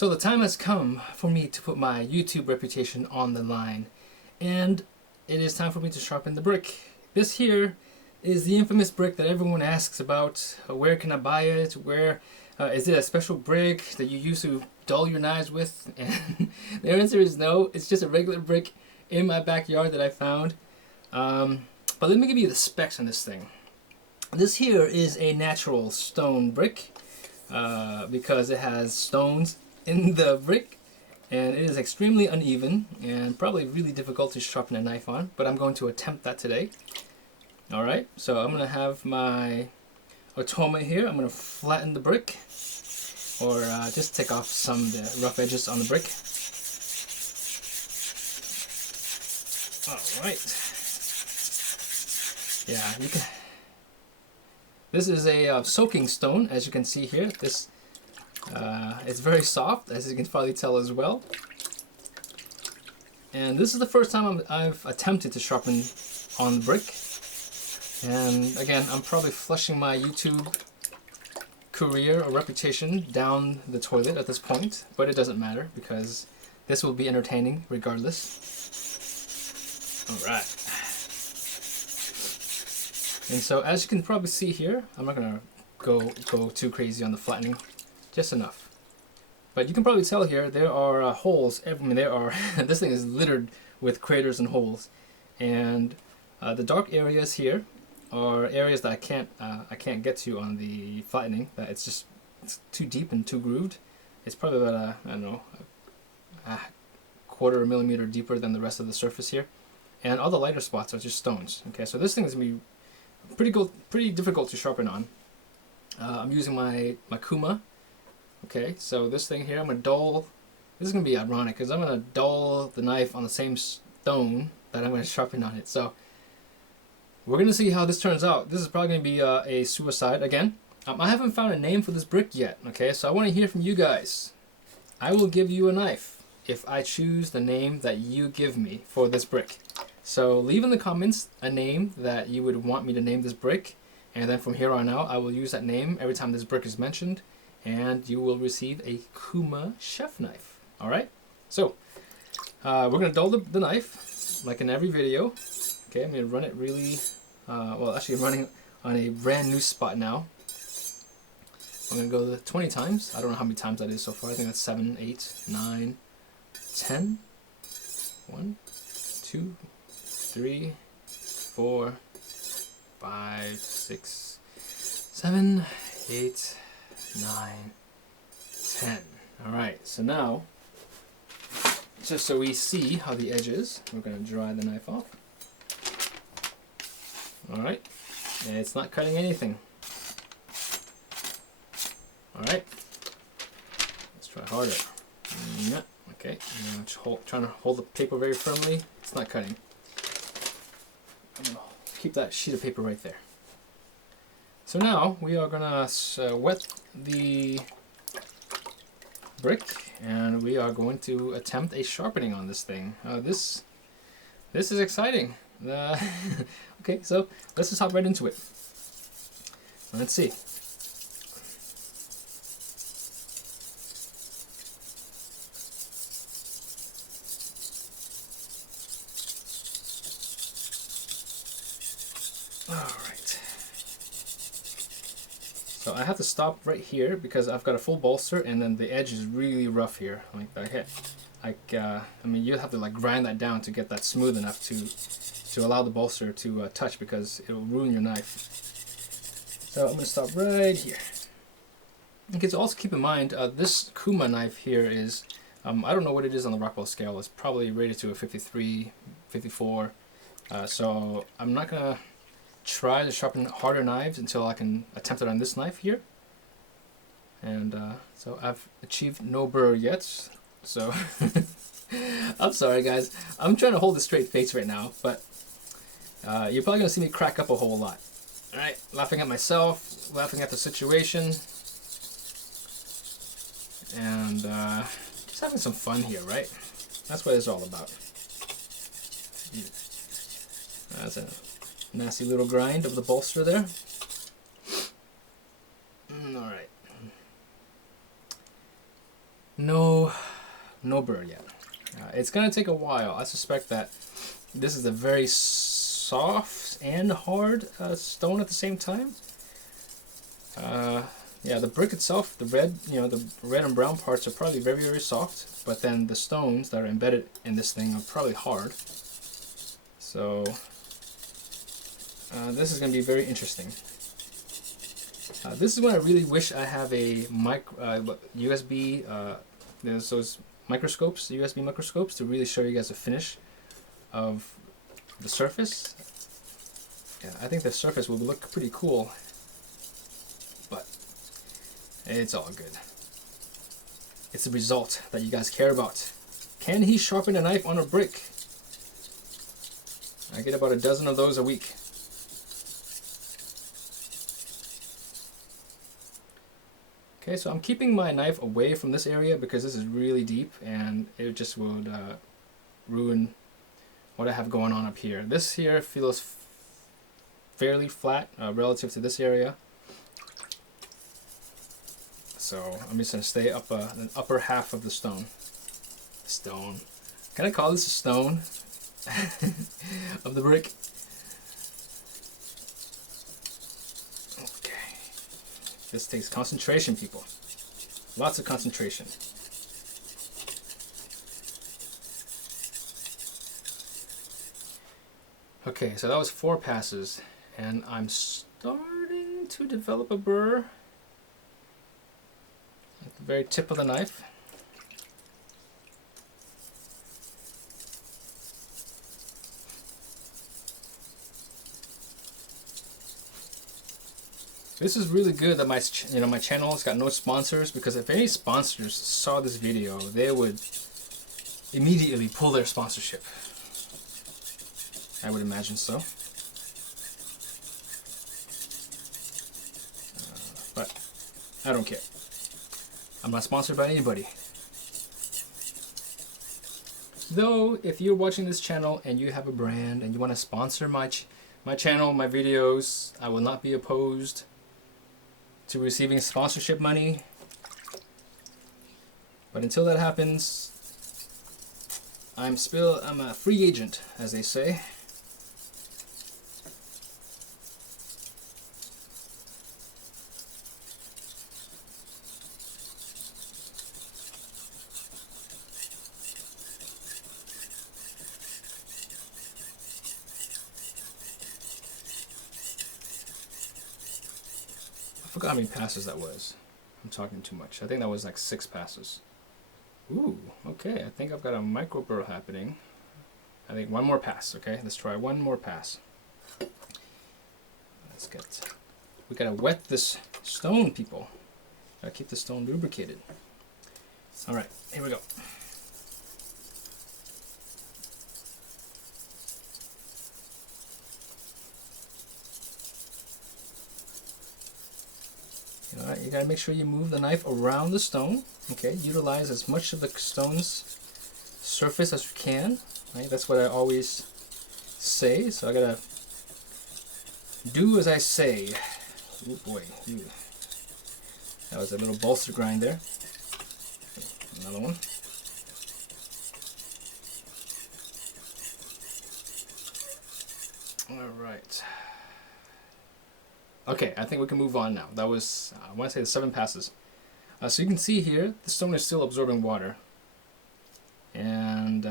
So the time has come for me to put my YouTube reputation on the line, and it is time for me to sharpen the brick. This here is the infamous brick that everyone asks about. Where can I buy it? Where is it a special brick that you use to dull your knives with? And the answer is no. It's just a regular brick in my backyard that I found. But let me give you the specs on this thing. This here is a natural stone brick because it has stones in the brick, and it is extremely uneven and probably really difficult to sharpen a knife on, but I'm going to attempt that today. Alright, so I'm going to have my otoma here. I'm going to flatten the brick, or just take off some of the rough edges on the brick. Alright. Yeah, you can. This is a soaking stone, as you can see here. This it's very soft, as you can probably tell as well. And this is the first time I've attempted to sharpen on brick. And again, I'm probably flushing my YouTube career or reputation down the toilet at this point, but it doesn't matter because this will be entertaining regardless. Alright. And so as you can probably see here, I'm not gonna go too crazy on the flattening, just enough. But you can probably tell here there are holes. There are. This thing is littered with craters and holes, and the dark areas here are areas that I can't get to on the flattening. That it's too deep and too grooved. It's probably about I don't know, a quarter millimeter deeper than the rest of the surface here, and all the lighter spots are just stones. Okay, so this thing is gonna be pretty difficult to sharpen on. I'm using my Kuma. Okay, so this thing here, I'm gonna dull. This is gonna be ironic because I'm gonna dull the knife on the same stone that I'm gonna sharpen on it. So we're gonna see how this turns out. This is probably gonna be a suicide again. I haven't found a name for this brick yet. Okay, so I want to hear from you guys. I will give you a knife if I choose the name that you give me for this brick. So leave in the comments a name that you would want me to name this brick, and then from here on out I will use that name every time this brick is mentioned, and you will receive a Kuma chef knife. Alright, so we're going to dull the knife like in every video. Okay, I'm going to run it really, well actually I'm running on a brand new spot now. I'm going to go 20 times. I don't know how many times that is so far. I think that's 7, 8, 9, 10. 1, 2, 3, 4, 5, 6, 7, 8, 9, 10. Alright, so now, just so we see how the edge is, we're going to dry the knife off. Alright, and it's not cutting anything. Alright, let's try harder. Yeah, okay, I'm trying to hold the paper very firmly. It's not cutting. I'm going to keep that sheet of paper right there. So now we are going to wet the brick, and we are going to attempt a sharpening on this thing. This is exciting. Okay, so let's just hop right into it. Let's see. So I have to stop right here because I've got a full bolster, and then the edge is really rough here. I mean, you have to like grind that down to get that smooth enough to allow the bolster to touch, because it will ruin your knife. So I'm going to stop right here. Okay, so also keep in mind this Kuma knife here is, I don't know what it is on the Rockwell scale. It's probably rated to a 53, 54. So I'm not going to try to sharpen harder knives until I can attempt it on this knife here. And so I've achieved no burr yet, so I'm sorry guys, I'm trying to hold a straight face right now, but you're probably gonna see me crack up a whole lot. Alright, laughing at myself, laughing at the situation, and just having some fun here, right? That's what it's all about. That's a nasty little grind of the bolster there. Alright. No no burr yet. It's gonna take a while. I suspect that this is a very soft and hard stone at the same time. Yeah, the brick itself, the red, the red and brown parts are probably very, very soft, but then the stones that are embedded in this thing are probably hard. So this is going to be very interesting. This is when I really wish I have a USB, there's those microscopes, USB microscopes, to really show you guys the finish of the surface. Yeah, I think the surface will look pretty cool, but it's all good. It's the result that you guys care about. Can he sharpen a knife on a brick? I get about a dozen of those a week. Okay, so I'm keeping my knife away from this area because this is really deep and it just would ruin what I have going on up here. This here feels fairly flat relative to this area. So I'm just going to stay up the upper half of the stone. Stone. Can I call this a stone? Of the brick? Okay. This takes concentration, people. Lots of concentration. Okay, so that was 4 passes, and I'm starting to develop a burr at the very tip of the knife. This is really good that my channel has got no sponsors, because if any sponsors saw this video, they would immediately pull their sponsorship. I would imagine so. But I don't care. I'm not sponsored by anybody. Though, if you're watching this channel and you have a brand and you want to sponsor my channel, my videos, I will not be opposed to receiving sponsorship money. But until that happens, I'm a free agent, as they say. I forgot how many passes that was. I'm talking too much. I think that was like 6 passes. Ooh, okay. I think I've got a micro burr happening. I think one more pass, okay? Let's try one more pass. We gotta wet this stone, people. Gotta keep the stone lubricated. Alright, here we go. Alright, you gotta make sure you move the knife around the stone. Okay, utilize as much of the stone's surface as you can. Right, that's what I always say. So I gotta do as I say. Oh boy, that was a little bolster grind there. Another one. All right. Okay, I think we can move on now. That was, I want to say, the 7 passes. So you can see here, the stone is still absorbing water. And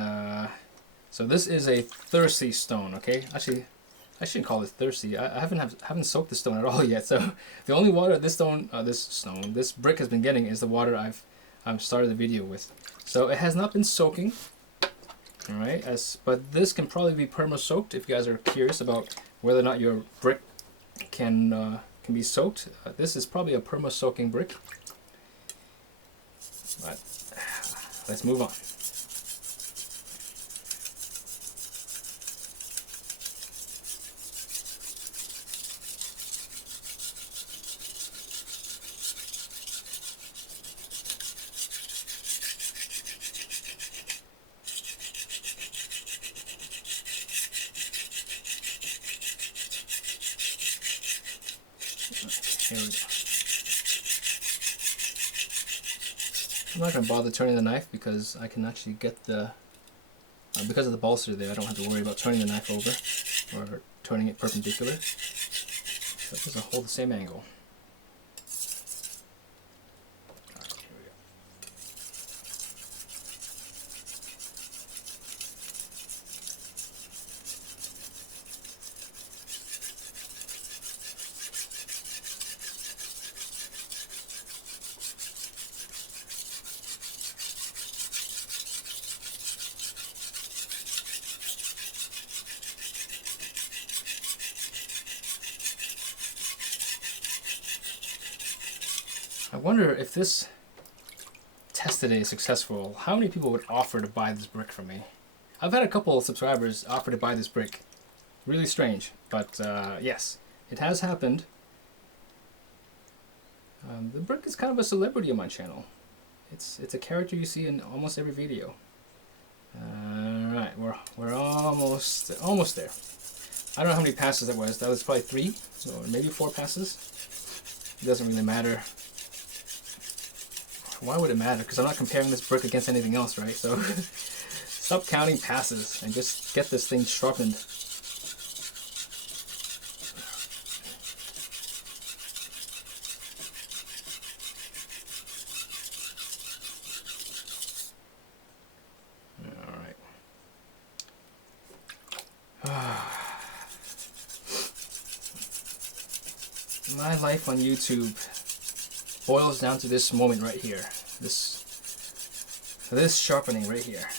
so this is a thirsty stone, okay? Actually, I shouldn't call it thirsty. I haven't soaked the stone at all yet. So the only water this brick has been getting is the water I've started the video with. So it has not been soaking. All right, but this can probably be perma-soaked if you guys are curious about whether or not your brick can be soaked. This is probably a perma-soaking brick. But let's move on. Here we go. I'm not going to bother turning the knife because I can actually get the, because of the bolster there, I don't have to worry about turning the knife over or turning it perpendicular. So it doesn't hold the same angle. Alright, here we go. I wonder if this test today is successful, how many people would offer to buy this brick from me? I've had a couple of subscribers offer to buy this brick. Really strange, but yes, it has happened. The brick is kind of a celebrity on my channel. It's a character you see in almost every video. Alright, we're almost there. I don't know how many passes that was. That was probably 3 or maybe 4 passes. It doesn't really matter. Why would it matter? Because I'm not comparing this brick against anything else, right? So stop counting passes and just get this thing sharpened. Alright. My life on YouTube boils down to this moment right here. This sharpening right here.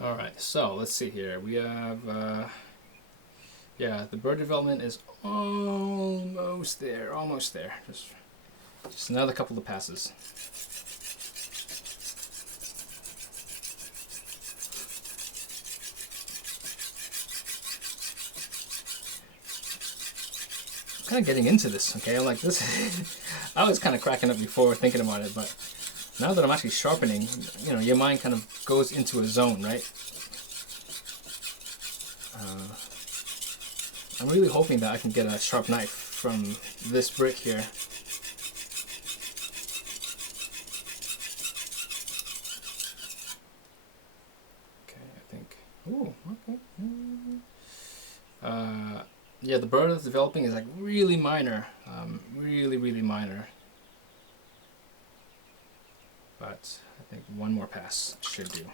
Alright, so let's see here. We have yeah, the burr development is almost there, almost there. Just another couple of passes. I'm kind of getting into this, okay? I'm like this. I was kind of cracking up before thinking about it, but now that I'm actually sharpening, you know, your mind kind of goes into a zone, right? I'm really hoping that I can get a sharp knife from this brick here. Okay, I think. Ooh, okay. Yeah, the burr that's developing is like really minor, really minor. But I think one more pass should do.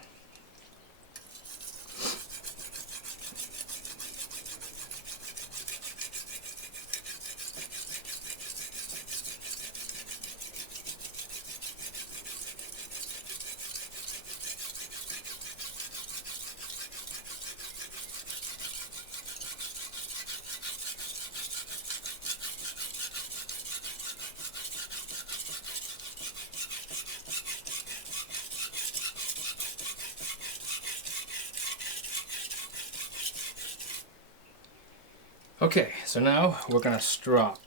Okay, so now we're gonna strop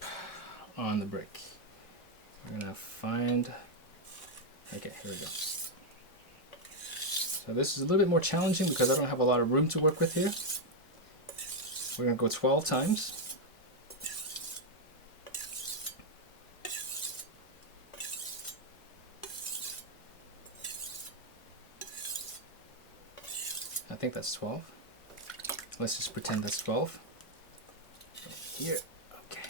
on the brick. We're gonna find, okay, here we go. So this is a little bit more challenging because I don't have a lot of room to work with here. We're gonna go 12 times. I think that's 12. Let's just pretend that's 12. Here, okay.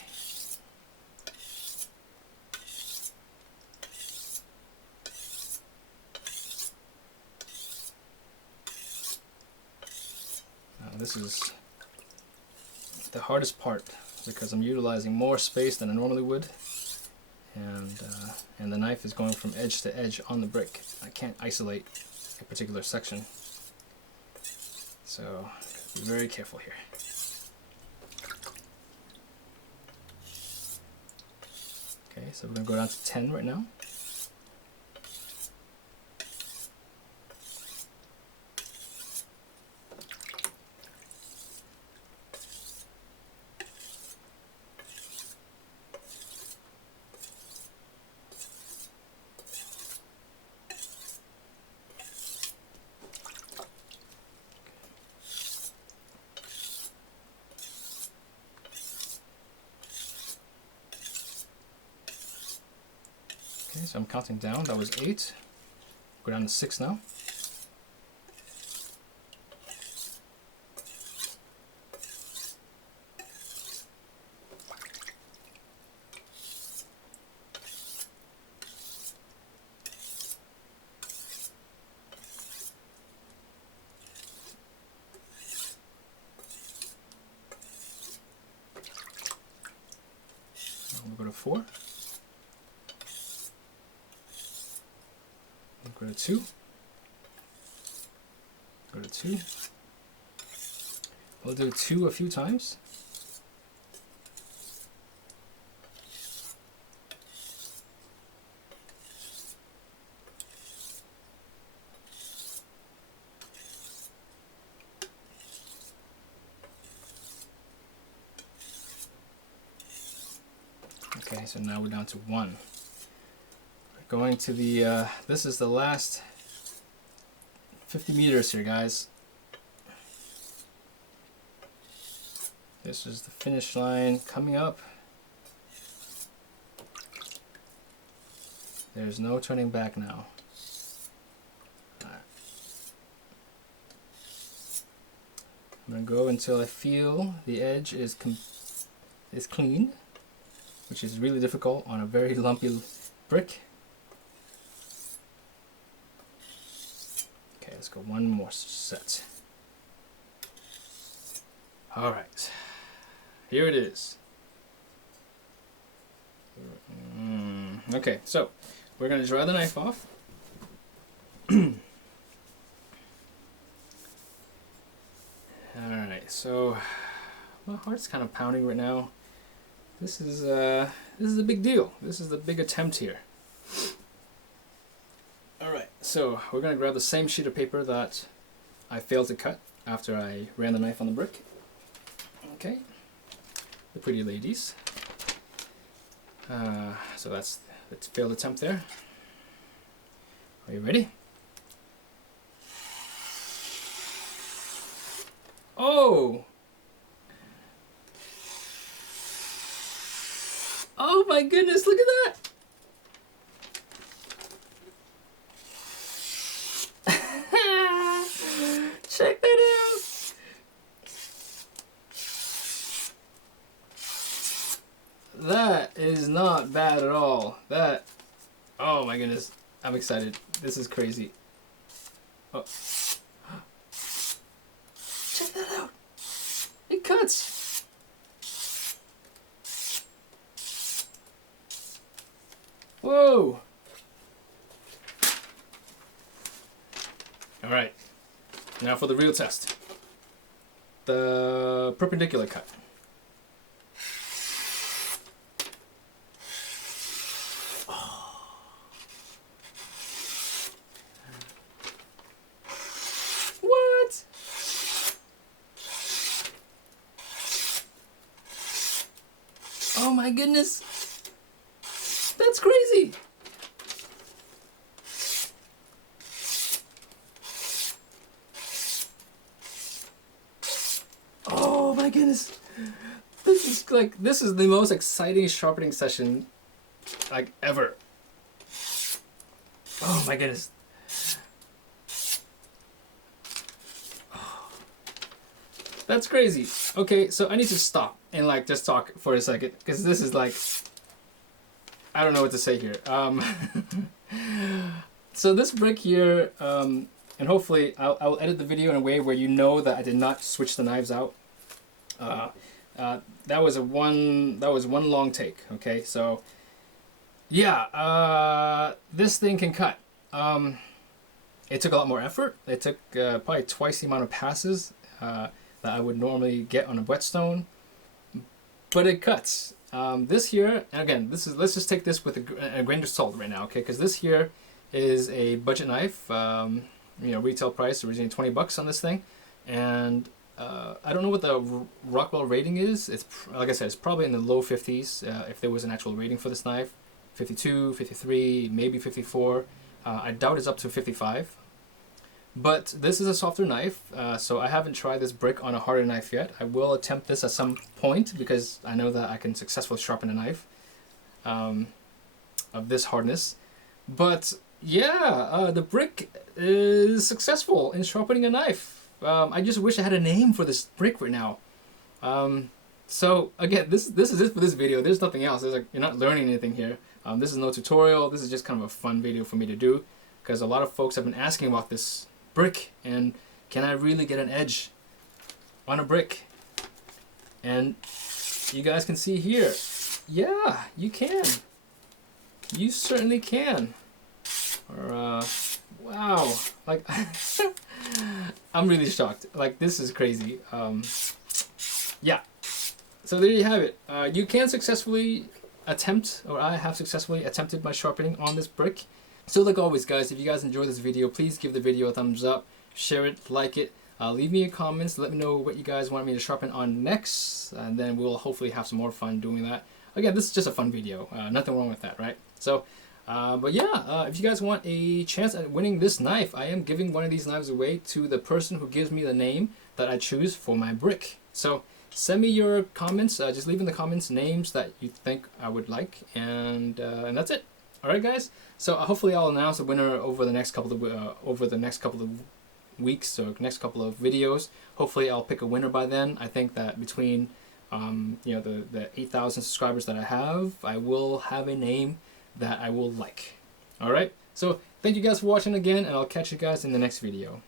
Now this is the hardest part because I'm utilizing more space than I normally would, and the knife is going from edge to edge on the brick. I can't isolate a particular section, so be very careful here. Okay, so we're going to go down to 10 right now. Okay, so I'm counting down. That was 8. Go down to 6 now. We'll go to 4. We'll go to 2. Go to 2. We'll do 2 a few times. Okay, so now we're down to 1. We're going to the, this is the last 50 meters here, guys. This is the finish line coming up. There's no turning back now. Alright. I'm going to go until I feel the edge is clean, which is really difficult on a very lumpy brick. Okay, let's go one more set. Alright, here it is. Okay, so we're going to dry the knife off. Alright, so my heart's kind of pounding right now. This is a big deal. This is the big attempt here. Alright, so we're going to grab the same sheet of paper that I failed to cut after I ran the knife on the brick. Okay, the pretty ladies. So that's a failed attempt there. Are you ready? Oh! Oh my goodness, look at that! Check that out! That is not bad at all. That, oh my goodness, I'm excited. This is crazy. Oh. Check that out! It cuts! Whoa! Alright, now for the real test. The perpendicular cut. What? Oh my goodness! That's crazy! Oh my goodness! This is the most exciting sharpening session like ever. Oh my goodness. That's crazy. Okay, so I need to stop and like just talk for a second because this is like, I don't know what to say here. So this brick here, and hopefully I'll edit the video in a way where you know that I did not switch the knives out. That was one long take. Okay, so yeah, this thing can cut. It took a lot more effort. It took probably twice the amount of passes that I would normally get on a whetstone, but it cuts. This here, and again, let's just take this with a grain of salt right now, okay? Because this here is a budget knife. Retail price originally $20 on this thing, and I don't know what the Rockwell rating is. It's like I said, it's probably in the low 50s if there was an actual rating for this knife. 52, 53, maybe 54. I doubt it's up to 55. But this is a softer knife, so I haven't tried this brick on a harder knife yet. I will attempt this at some point because I know that I can successfully sharpen a knife of this hardness. But yeah, the brick is successful in sharpening a knife. I just wish I had a name for this brick right now. So again, this is it for this video. There's nothing else. There's like, you're not learning anything here. This is no tutorial. This is just kind of a fun video for me to do because a lot of folks have been asking about this brick and can I really get an edge on a brick? And you guys can see here, yeah, you can. You certainly can. Or wow, like I'm really shocked. Like this is crazy. Yeah. So there you have it. You can successfully attempt, or I have successfully attempted my sharpening on this brick. So like always guys, if you guys enjoyed this video, please give the video a thumbs up, share it, like it, leave me comments, let me know what you guys want me to sharpen on next, and then we'll hopefully have some more fun doing that. Again, this is just a fun video, nothing wrong with that, right? So, but yeah, if you guys want a chance at winning this knife, I am giving one of these knives away to the person who gives me the name that I choose for my brick. So send me your comments, just leave in the comments names that you think I would like, and that's it. Alright guys, so hopefully I'll announce a winner over the next couple of weeks or next couple of videos. Hopefully I'll pick a winner by then. I think that between you know, the 8,000 subscribers that I will have a name that I will like. Alright, so thank you guys for watching again, and I'll catch you guys in the next video.